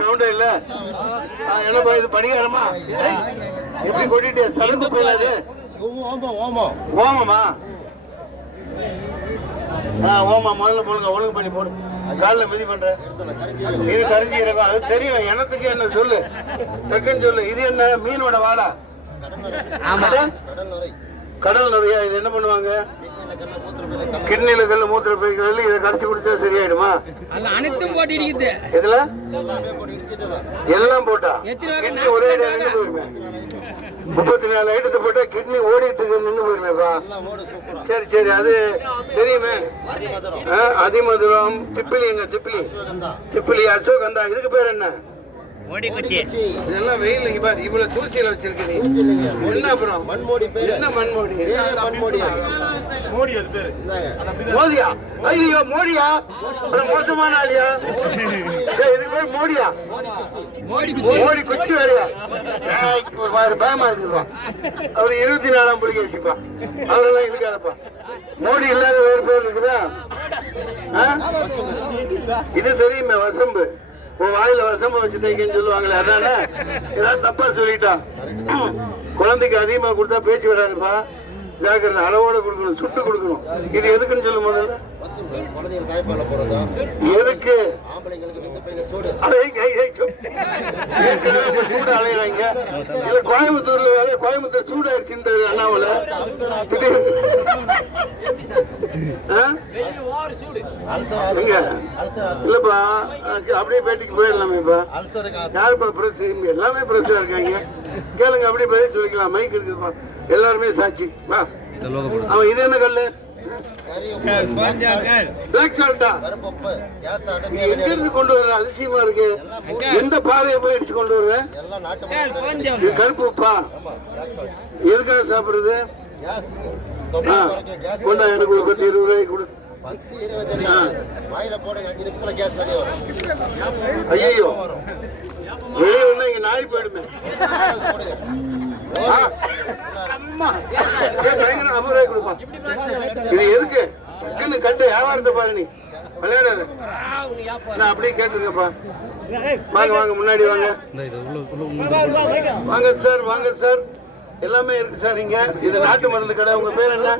சவுண்டே இல்ல. என்னப்பா இது பணியாரமா? எப்படி கொட்டிட்டு சலந்து போயிடாது? ஓமமா? ஓமா முதல்ல போடுங்க, ஒழுங்கு பண்ணி போடு. காலில் மிதி பண்ற இது கரிஞ்சி இருக்கும். அது தெரியும் எனத்துக்கு. என்ன சொல்லு, டக்குன்னு சொல்லு. இது என்ன மீனோட வாடா? கடல் நுரையா? இது என்ன பண்ணுவாங்க? கிட்னில கல்லு, மூத்திர பைகள், இதை கரைச்சி குடிச்சா சரியாயிடுமா? அனைத்தும் போட்டு இருக்குது. இதுல எல்லாம் போட்டா ஒரே போயிருமே. 34 ஐட்டத்தை போட்டா கிட்னி ஓடிட்டு இருக்கு, நின்று போயிருமேப்பா. சரி சரி, அது தெரியுமே. அதிமதுரம், திப்பிலிங்க, திப்பிலி, அசோகந்தா. இதுக்கு பேர் என்ன? இதெல்லாம் வெயில். இங்க பாரு, இவ்வளவு தூசியில வச்சிருக்கு. என்ன அப்புறம் மண்மோடி? என்ன மண்மோடி? மோதியா? ஐயோ மோடியா? மோசமான ஆளியா? இதுக்கு பேர் மோடியா? மோடி குச்சி வேறையா? பயமா இருக்குப்பா. அவரு 24ஆம் புள்ளி வச்சுப்பா. அவரெல்லாம் இருக்காதப்பா. மோடி இல்லாத வேறு பேர் இருக்குதா? இது தெரியுமே, வசம்பு. உன் வாயில வசம்ப வச்சு தைக்கன்னு சொல்லுவாங்களே, அதானே? ஏதாவது தப்பா சொல்லிட்டான். குழந்தைக்கு அதிகமா கொடுத்தா பேச்சு வராதுப்பா. ஜாக்கிரதை, அளவோட கொடுக்கணும், சுட்டு கொடுக்கணும். இது எதுக்குன்னு சொல்ல முதல்ல? எதுக்கு? சூடு அலையிறாங்க. கோயம்புத்தூர்ல வேலை, கோயம்புத்தூர் சூடாயிருச்சு அண்ணாவில். இல்லப்பா, அப்படியே பேட்டிக்கு போயிடலாமேப்பா. யாருப்பா பிரஸ்? எல்லாமே பிரஸ்ஸா இருக்காங்க. கேளுங்க, அப்படியே பதில் சொல்லிக்கலாம். மைக் இருக்குதுப்பா, எல்லாருமே சாட்சி. வா. அவன் இது என்ன கல்லு? பிளாக் சால்ட்டா? எங்க இருந்து கொண்டு வர்ற? அதிசயமா இருக்கு. எந்த பாறையை போய் அடிச்சு கொண்டு வர்ற? இது கருப்பு உப்பா? எதுக்காக சாப்பிடுறது? கொண்டா, எனக்கு ஒரு 10-20 ரூபாய்க்கு கொடு. ஐயோ, வெளியே ஒண்ணு இங்க நாய் போயிடுமே. இது எதுக்கு? கட்டு வியாபாரத்தை பாரு. நீ விளையாடாத. நான் அப்படியே கேட்டுருங்கப்பா. வாங்க வாங்க, முன்னாடி வாங்க. வாங்க சார், வாங்க சார். எல்லாமே இருக்கு சார் இங்க. இது நாட்டு மருந்து கடை. உங்க பேர் என்ன?